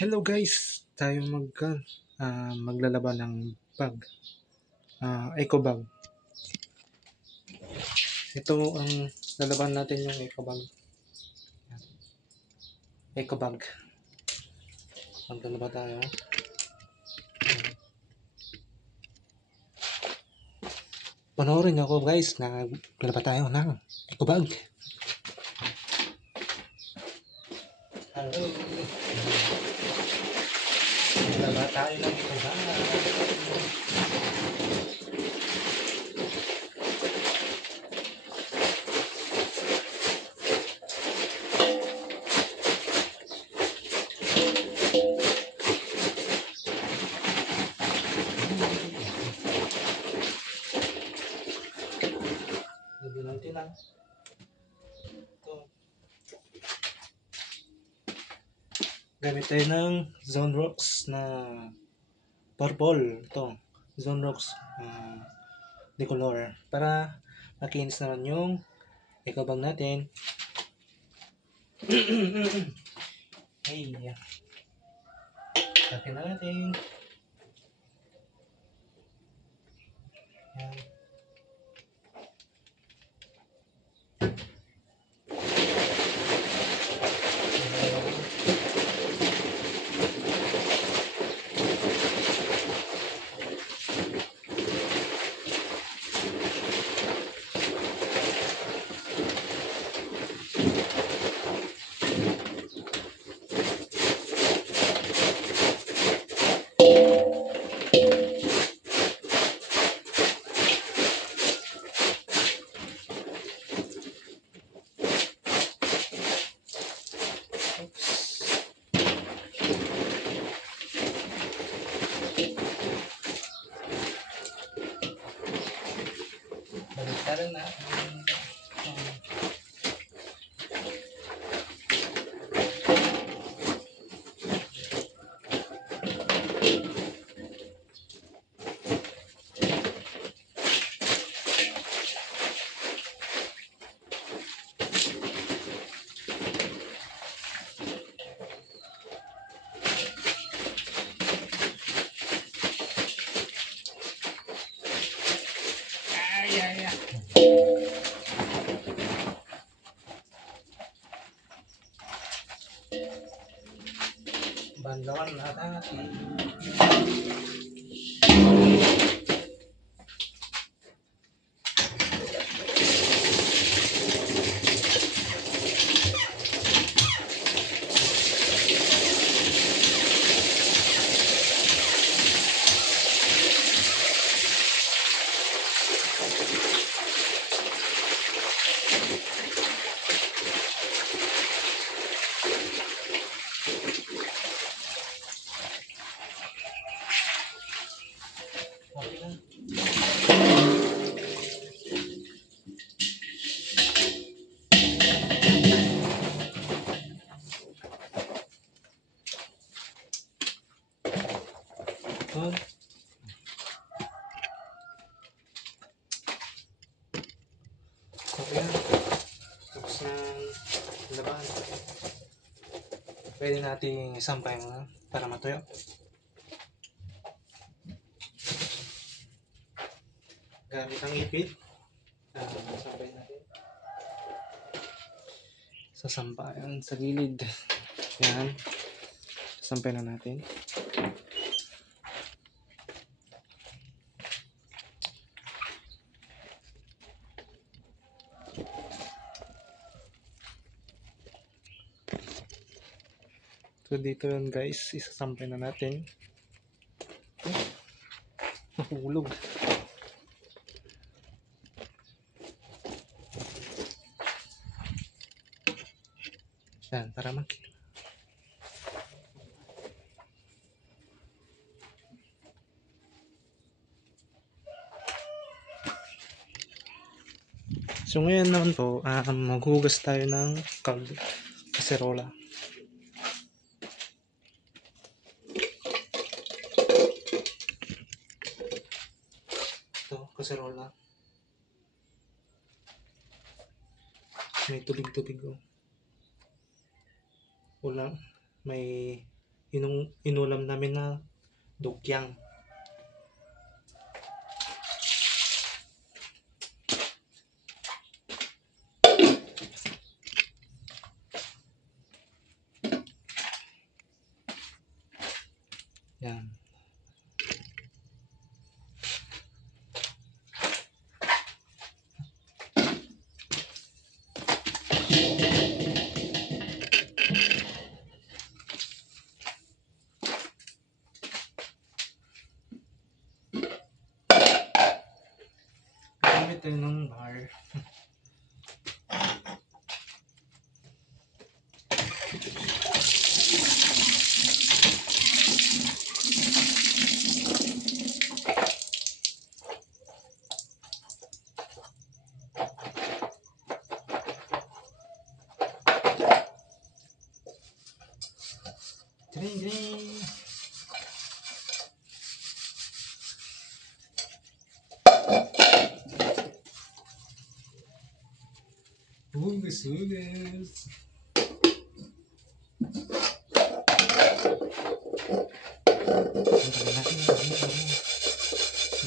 Hello guys, tayo maglalaban ng bag, eco bag. Ito ang lalaban natin yung eco bag. Eco bag. Maglalaba tayo. Panoorin ako guys na maglalaba tayo ng eco bag. Hello. Maglalaba tayo ng eco bag. Lagyan natin lang. Ito. Gamit tayo ng Zone Rocks na purple. Ito. Zone Rocks decolor. Para makinis naman yung eco bag natin. Hey. Lagyan na natin. Yan. Baliktaran na. Bandawan na natin. Okay na. Good. Okay na. Tapos na laban. Pwede natin isampay mga para matuyo. Gamit ang ipit. Sampay natin. Sasampayan sa gilid. Yan. Sampay na natin. So dito yun guys, isasampay na natin. Mahulog. Yan, para makita. So ngayon naman po, maghugas tayo ng kaserola. Ito, kaserola. May tubig-tubig oh. May inulam namin na dukyang. Yan. Gamit tayo ng bar. Dring, dring. Hugas.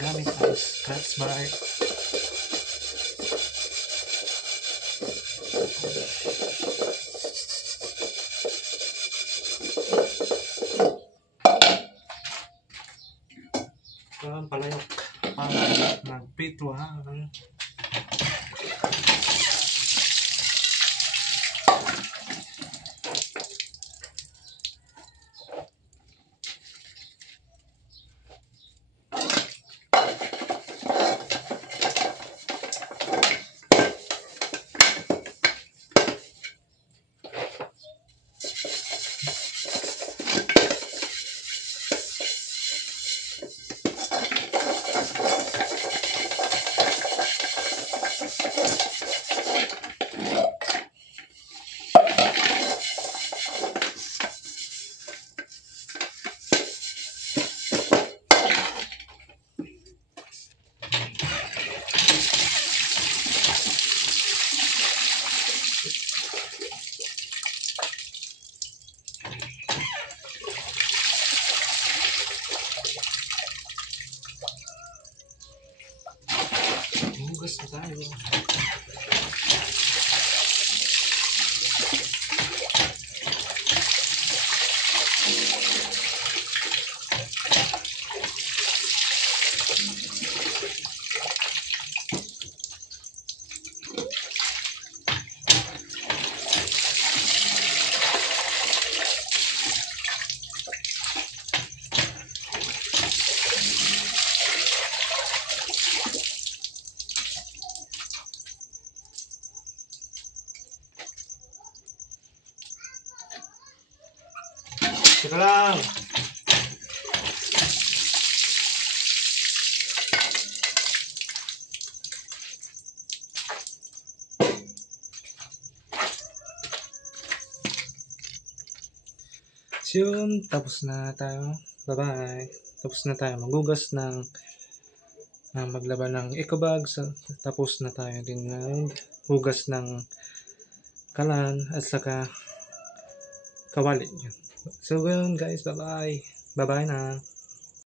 Gamit ang scratch bar. Parang palayok para magpituhan. Hugas na tayo. Teka lang. So yun, tapos na tayo. Bye-bye. Tapos na tayo maghugas ng maglaban ng eco bags. Tapos na tayo din ng hugas ng kalan at saka kawali. So yun guys, bye-bye. Bye-bye na.